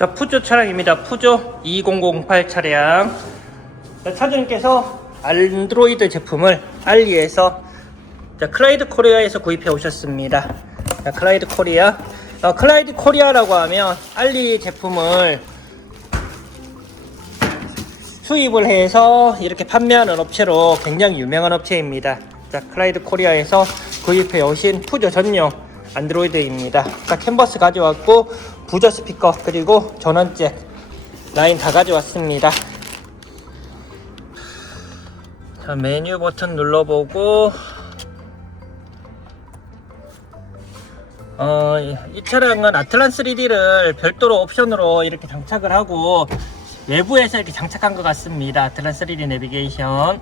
자, 푸조 차량입니다. 푸조 2008 차량. 자, 차주님께서 안드로이드 제품을 알리에서 자, 클라이드 코리아에서 구입해 오셨습니다. 자, 클라이드 코리아. 어, 클라이드 코리아라고 하면 알리 제품을 수입을 해서 이렇게 판매하는 업체로 굉장히 유명한 업체입니다. 자, 클라이드 코리아에서 구입해 오신 푸조 전용 안드로이드입니다. 자, 캔버스 가져왔고 부저 스피커 그리고 전원잭 라인 다 가져왔습니다. 자, 메뉴 버튼 눌러보고 어, 이 차량은 아틀란 3D를 별도로 옵션으로 이렇게 장착을 하고 외부에서 이렇게 장착한 것 같습니다. 아틀란 3D 내비게이션.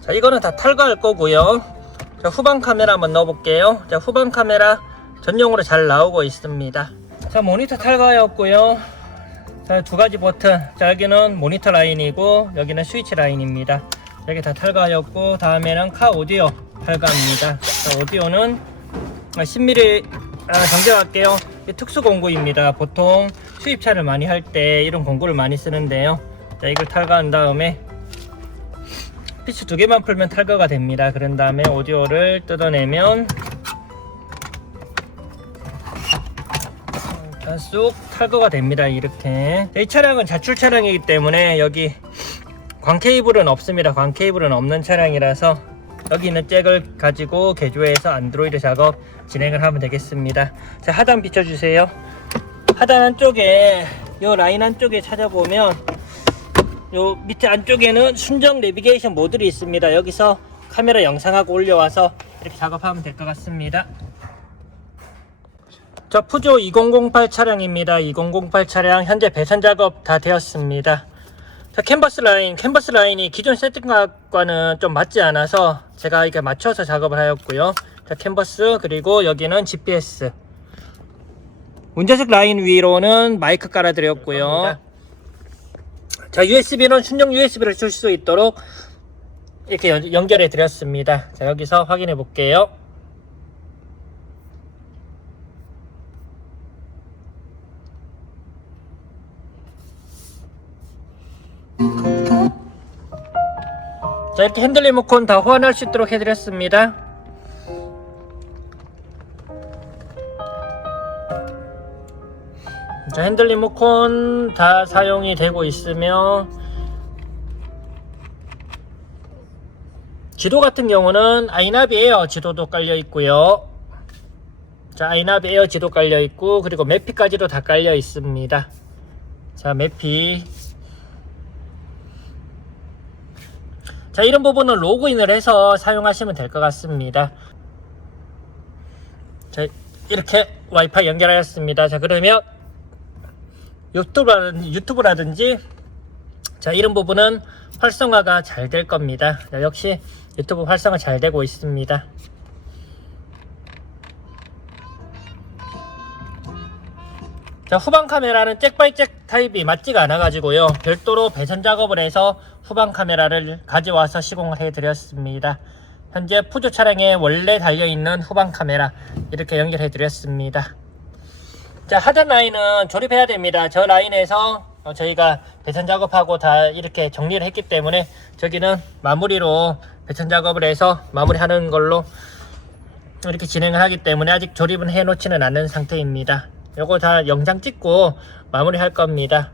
자, 이거는 다 탈거할 거고요. 자, 후방 카메라 한번 넣어볼게요. 자, 후방 카메라 전용으로 잘 나오고 있습니다. 자, 모니터 탈거하였고요. 자, 두 가지 버튼. 자, 여기는 모니터 라인이고, 여기는 스위치 라인입니다. 여기 다 탈거하였고, 다음에는 카 오디오 탈거합니다. 자, 오디오는 10mm 아, 정정할게요. 이 특수 공구입니다. 보통 수입차를 많이 할 때 이런 공구를 많이 쓰는데요. 자, 이걸 탈거한 다음에 피치 두 개만 풀면 탈거가 됩니다. 그런 다음에 오디오를 뜯어내면 자, 쑥 탈거가 됩니다. 이렇게. 이 차량은 자출 차량이기 때문에 여기 광 케이블은 없습니다. 광 케이블은 없는 차량이라서 여기 있는 잭을 가지고 개조해서 안드로이드 작업 진행을 하면 되겠습니다. 자, 하단 비춰주세요. 하단 안쪽에 요 라인 안쪽에 찾아보면 요 밑에 안쪽에는 순정 내비게이션 모듈이 있습니다. 여기서 카메라 영상하고 올려와서 이렇게 작업하면 될 것 같습니다. 자, 푸조 2008 차량입니다. 2008 차량 현재 배선 작업 다 되었습니다. 자, 캔버스 라인, 캔버스 라인이 기존 세팅과는 좀 맞지 않아서 제가 이게 맞춰서 작업을 하였고요. 자, 캔버스 그리고 여기는 GPS. 운전석 라인 위로는 마이크 깔아드렸고요. 자, USB는 순정 USB를 쓸 수 있도록 이렇게 연- 연결해 드렸습니다. 자, 여기서 확인해 볼게요. 자, 이렇게 핸들 리모컨 다 호환할 수 있도록 해드렸습니다. 자, 핸들 리모컨 다 사용이 되고 있으며 지도 같은 경우는 아이나비 에어 지도도 깔려 있고요. 자, 아이나비 에어 지도 깔려 있고 그리고 매피까지도 다 깔려 있습니다. 자, 매피 자, 이런 부분은 로그인을 해서 사용하시면 될 것 같습니다. 자, 이렇게 와이파이 연결하였습니다. 자, 그러면 유튜브라든지, 유튜브라든지 자, 이런 부분은 활성화가 잘 될 겁니다. 자, 역시 유튜브 활성화 잘 되고 있습니다. 자, 후방 카메라는 잭바이잭 타입이 맞지가 않아 가지고요. 별도로 배선 작업을 해서 후방 카메라를 가져와서 시공을 해 드렸습니다. 현재 푸조 차량에 원래 달려 있는 후방 카메라 이렇게 연결해 드렸습니다. 자, 하단 라인은 조립해야 됩니다. 저 라인에서 어, 저희가 배선 작업하고 다 이렇게 정리를 했기 때문에 저기는 마무리로 배선 작업을 해서 마무리하는 걸로 이렇게 진행을 하기 때문에 아직 조립은 해 놓지는 않은 상태입니다. 요거 다 영상 찍고 마무리 할 겁니다.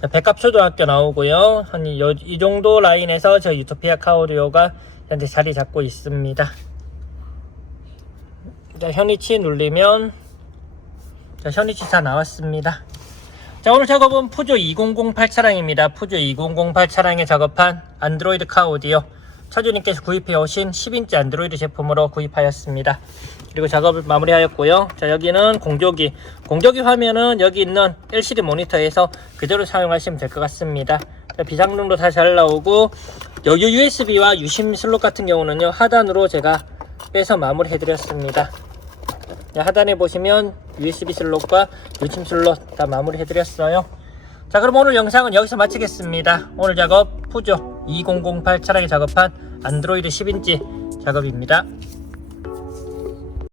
자, 백합초등학교 나오고요. 한 이 정도 라인에서 저 유토피아 카오리오가 현재 자리 잡고 있습니다. 자, 현위치 눌리면 자, 다 나왔습니다. 자, 오늘 작업은 푸조 2008 차량입니다. 푸조 2008 차량에 작업한 안드로이드 카 오디오. 차주님께서 구입해 오신 10인치 안드로이드 제품으로 구입하였습니다. 그리고 작업을 마무리하였고요. 자, 여기는 공조기. 공조기 화면은 여기 있는 LCD 모니터에서 그대로 사용하시면 될 것 같습니다. 자, 비상등도 다 잘 나오고, 여기 USB와 유심 슬롯 같은 경우는요, 하단으로 제가 빼서 마무리 해 드렸습니다. 자, 하단에 보시면 USB 슬롯과 유심 슬롯 다 마무리 해드렸어요. 자, 그럼 오늘 영상은 여기서 마치겠습니다. 오늘 작업 푸조 2008 차량에 작업한 안드로이드 10인치 작업입니다.